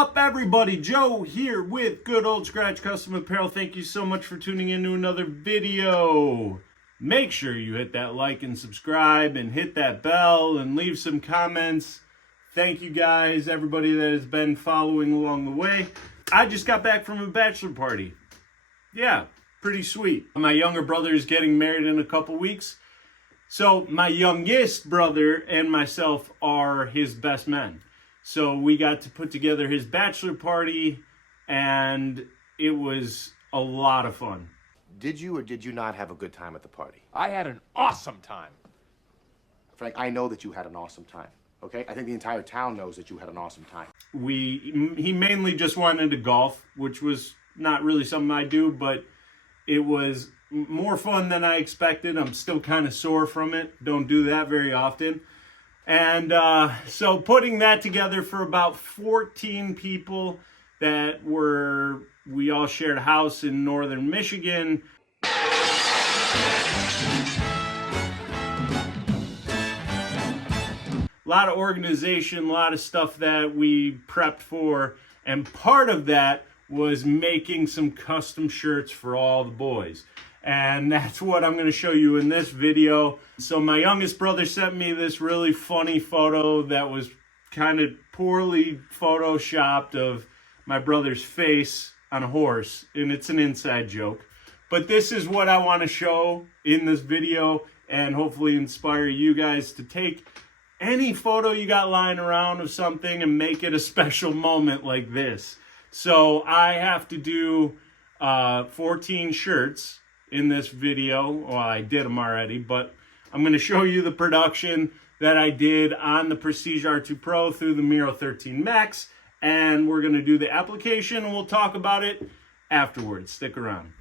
up, everybody? Joe here with Good Old Scratch Custom Apparel. Thank you so much for tuning in to another video. Make sure you hit that like and subscribe and hit that bell and leave some comments. Thank you guys, everybody that has been following along the way. I just got back from a bachelor party. Yeah, pretty sweet. My younger brother is getting married in a couple weeks. So my youngest brother and myself are his best men. So we got to put together his bachelor party, and it was a lot of fun. Did you or did you not have a good time at the party? I had an awesome time. Frank, I know that you had an awesome time, okay? I think the entire town knows that you had an awesome time. He mainly just wanted to golf, which was not really something I do, but it was more fun than I expected. I'm still kind of sore from it. Don't do that very often. And so putting that together for about 14 people we all shared a house in northern Michigan. A lot of organization, a lot of stuff that we prepped for. And part of that was making some custom shirts for all the boys. And that's what I'm going to show you in this video. So my youngest brother sent me this really funny photo that was kind of poorly photoshopped of my brother's face on a horse. And it's an inside joke. But this is what I want to show in this video and hopefully inspire you guys to take any photo you got lying around of something and make it a special moment like this. So I have to do 14 shirts in this video. Well, I did them already, but I'm going to show you the production that I did on the Prestige R2 Pro through the Miro 13 Max, and we're going to do the application, and we'll talk about it afterwards. Stick around.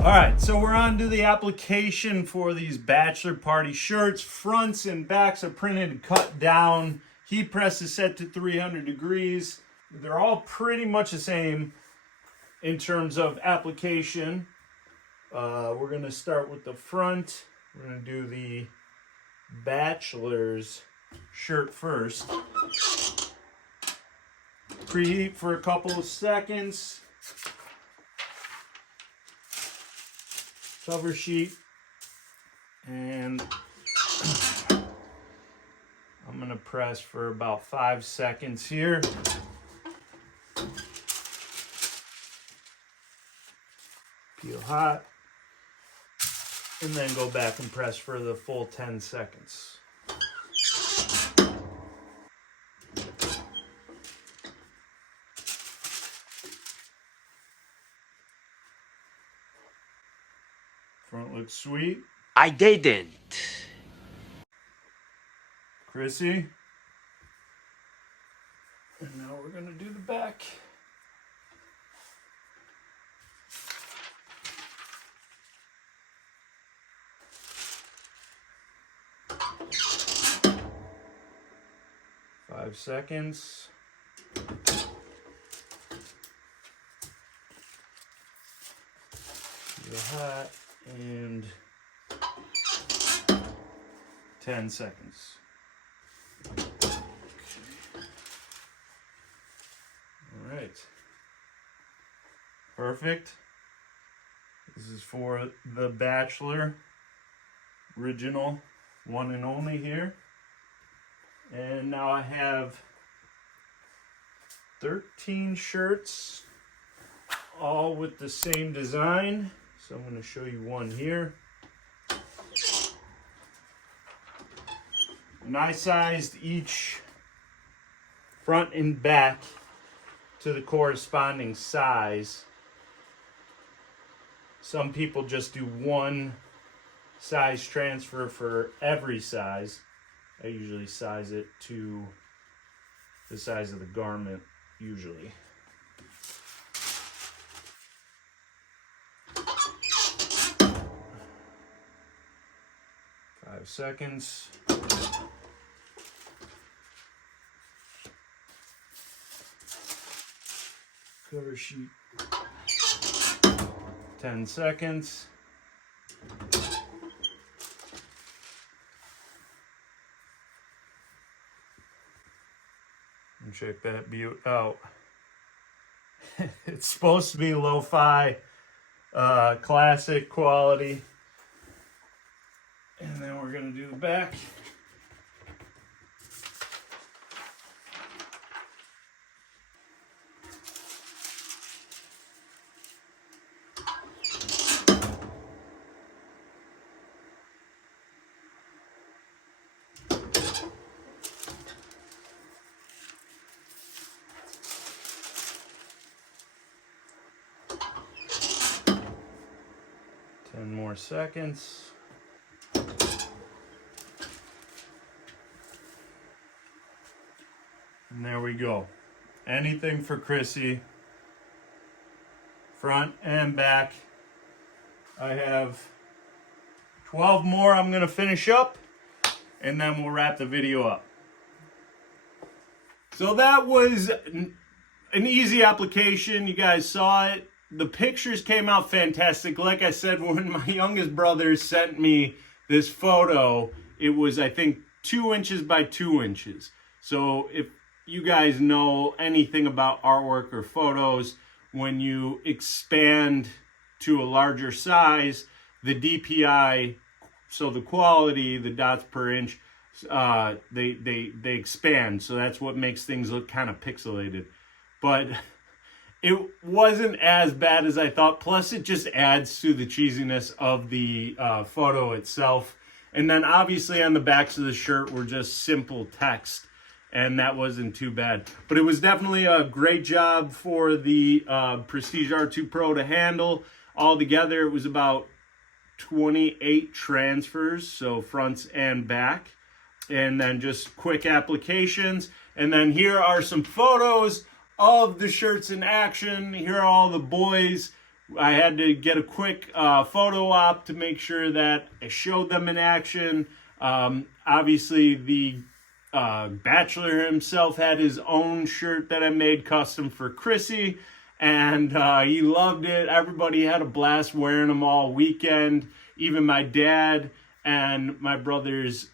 Alright, so we're on to the application for these bachelor party shirts. Fronts and backs are printed and cut down. Heat press is set to 300 degrees. They're all pretty much the same in terms of application. We're going to start with the front. We're going to do the bachelor's shirt first. Preheat for a couple of seconds. Cover sheet, and I'm going to press for about 5 seconds here. Peel hot, and then go back and press for the full 10 seconds. Front looks sweet. I didn't. Chrissy. And now we're going to do the back. Five seconds. Feel hot. And 10 seconds. Okay. All right. Perfect. This is for the Bachelor original, one and only here. And now I have 13 shirts, all with the same design. So I'm going to show you one here. And I sized each front and back to the corresponding size. Some people just do one size transfer for every size. I usually size it to the size of the garment, usually. seconds. Cover sheet. 10 seconds. And check that beaut out. It's supposed to be lo-fi, classic quality. And then we're gonna do the back. More seconds. And there we go. Anything for Chrissy. Front and back. I have 12 more I'm going to finish up, and then we'll wrap the video up. So that was an easy application. You guys saw it. The pictures came out fantastic. Like I said, when my youngest brother sent me this photo, it was, I think, 2 inches by 2 inches. So if you guys know anything about artwork or photos, when you expand to a larger size, the DPI, so the quality, the dots per inch, they expand. So that's what makes things look kind of pixelated. But it wasn't as bad as I thought. Plus, it just adds to the cheesiness of the photo itself. And then obviously on the backs of the shirt were just simple text, and that wasn't too bad. But it was definitely a great job for the Prestige R2 Pro to handle. Altogether, it was about 28 transfers, so fronts and back. And then just quick applications. And then here are some photos of the shirts in action. Here are all the boys. I had to get a quick photo op to make sure that I showed them in action. Obviously, the Bachelor himself had his own shirt that I made custom for Chrissy, and he loved it. Everybody had a blast wearing them all weekend. Even my dad and my brother's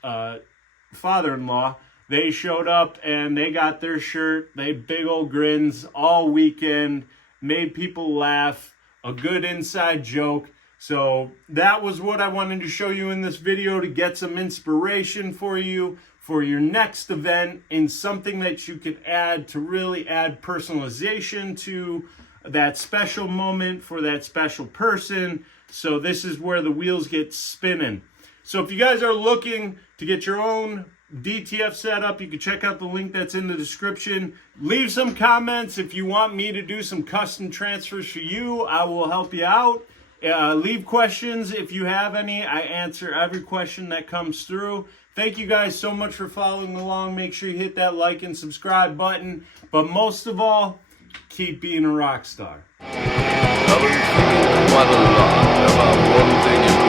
father-in-law, they showed up and they got their shirt. They had big old grins all weekend, made people laugh, a good inside joke. So that was what I wanted to show you in this video, to get some inspiration for you for your next event, in something that you could add to really add personalization to that special moment for that special person. So this is where the wheels get spinning. So if you guys are looking to get your own DTF setup, you can check out the link that's in the description. Leave some comments if you want me to do some custom transfers for you. I will help you out. Leave questions if you have any. I answer every question that comes through. Thank you guys so much for following along. Make sure you hit that like and subscribe button. But most of all, keep being a rock star. Never one thing